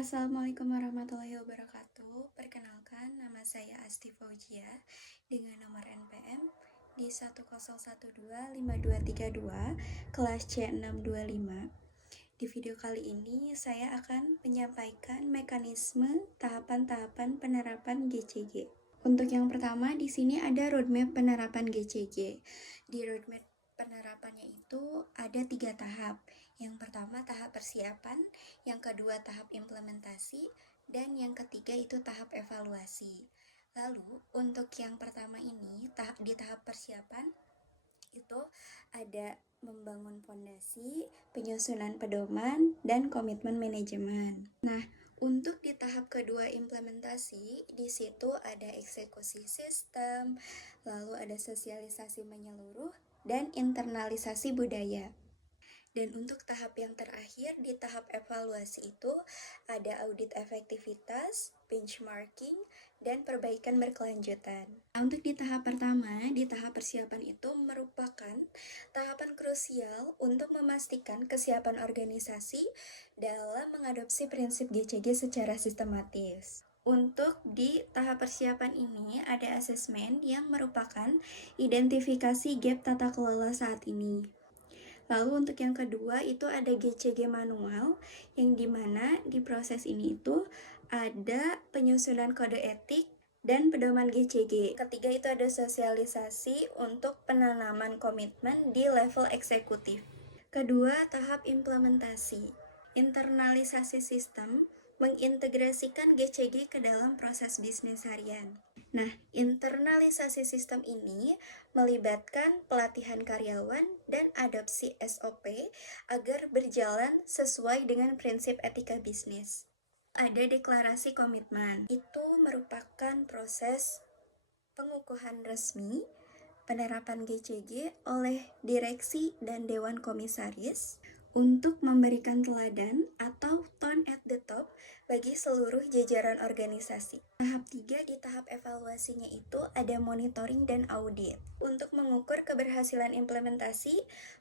Assalamualaikum warahmatullahi wabarakatuh. Perkenalkan, nama saya Asti Fauzia dengan nomor NPM di 101252232 kelas C625. Di video kali ini saya akan menyampaikan mekanisme tahapan-tahapan penerapan GCG. Untuk yang pertama, di sini ada roadmap penerapan GCG. Di roadmap penerapannya itu ada 3 tahap. Yang pertama tahap persiapan, yang kedua tahap implementasi, dan yang ketiga itu tahap evaluasi. Lalu untuk yang pertama ini, di tahap persiapan itu ada membangun fondasi, penyusunan pedoman, dan komitmen manajemen. Nah, untuk di tahap kedua implementasi, di situ ada eksekusi sistem, lalu ada sosialisasi menyeluruh, dan internalisasi budaya. Dan untuk tahap yang terakhir, di tahap evaluasi itu ada audit efektivitas, benchmarking, dan perbaikan berkelanjutan. Nah, untuk di tahap pertama, di tahap persiapan itu merupakan tahapan krusial untuk memastikan kesiapan organisasi dalam mengadopsi prinsip GCG secara sistematis. Untuk di tahap persiapan ini ada asesmen yang merupakan identifikasi gap tata kelola saat ini. Lalu untuk yang kedua itu ada GCG manual, yang dimana di proses ini itu ada penyusunan kode etik dan pedoman GCG. Ketiga itu ada sosialisasi untuk penanaman komitmen di level eksekutif. Kedua, tahap implementasi. Internalisasi sistem mengintegrasikan GCG ke dalam proses bisnis harian. Nah, internalisasi sistem ini melibatkan pelatihan karyawan dan adopsi SOP agar berjalan sesuai dengan prinsip etika bisnis. Ada deklarasi komitmen. Itu merupakan proses pengukuhan resmi penerapan GCG oleh direksi dan dewan komisaris untuk memberikan teladan atau tone at the top bagi seluruh jajaran organisasi. Tahap 3 di tahap evaluasinya itu ada monitoring dan audit untuk mengukur keberhasilan implementasi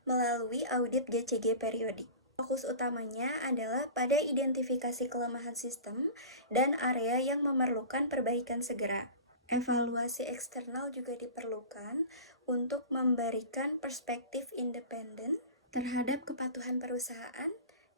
melalui audit GCG periodik. Fokus utamanya adalah pada identifikasi kelemahan sistem dan area yang memerlukan perbaikan segera. Evaluasi eksternal juga diperlukan untuk memberikan perspektif independen terhadap kepatuhan perusahaan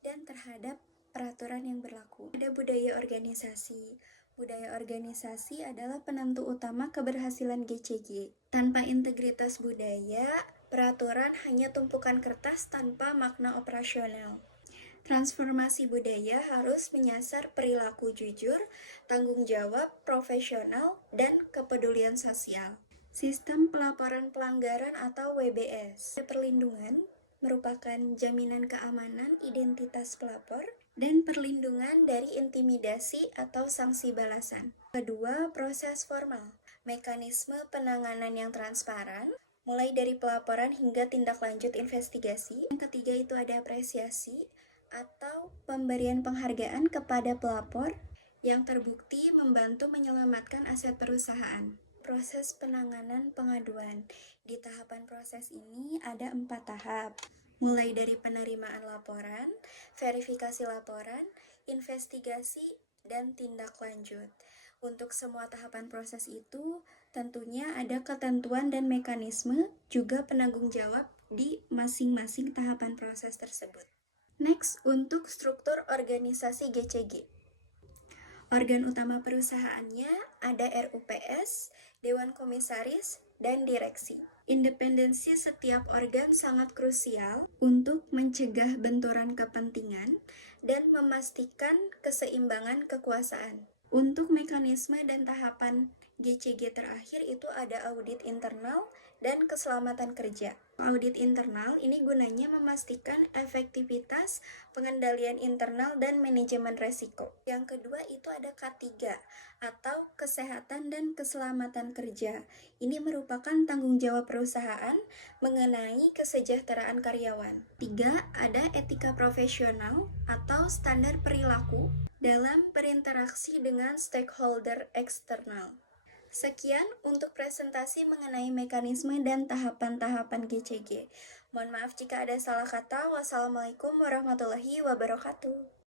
dan terhadap peraturan yang berlaku. Ada budaya organisasi. Budaya organisasi adalah penentu utama keberhasilan GCG. Tanpa integritas budaya, peraturan hanya tumpukan kertas tanpa makna operasional. Transformasi budaya harus menyasar perilaku jujur, tanggung jawab, profesional, dan kepedulian sosial. Sistem pelaporan pelanggaran atau WBS. Perlindungan merupakan jaminan keamanan identitas pelapor dan perlindungan dari intimidasi atau sanksi balasan. Kedua, proses formal. Mekanisme penanganan yang transparan, mulai dari pelaporan hingga tindak lanjut investigasi. Yang ketiga itu ada apresiasi atau pemberian penghargaan kepada pelapor yang terbukti membantu menyelamatkan aset perusahaan. Proses penanganan pengaduan. Di tahapan proses ini ada 4 tahap, mulai dari penerimaan laporan, verifikasi laporan, investigasi, dan tindak lanjut. Untuk semua tahapan proses itu, tentunya ada ketentuan dan mekanisme, juga penanggung jawab di masing-masing tahapan proses tersebut. Next, untuk struktur organisasi GCG. Organ utama perusahaannya ada RUPS, Dewan Komisaris, dan Direksi. Independensi setiap organ sangat krusial untuk mencegah benturan kepentingan dan memastikan keseimbangan kekuasaan. Untuk mekanisme dan tahapan GCG terakhir itu ada audit internal dan keselamatan kerja. Audit internal ini gunanya memastikan efektivitas pengendalian internal dan manajemen resiko. Yang kedua itu ada K3 atau kesehatan dan keselamatan kerja. Ini merupakan tanggung jawab perusahaan mengenai kesejahteraan karyawan. 3. Ada etika profesional atau standar perilaku dalam berinteraksi dengan stakeholder eksternal. Sekian untuk presentasi mengenai mekanisme dan tahapan-tahapan GCG. Mohon maaf jika ada salah kata. Wassalamualaikum warahmatullahi wabarakatuh.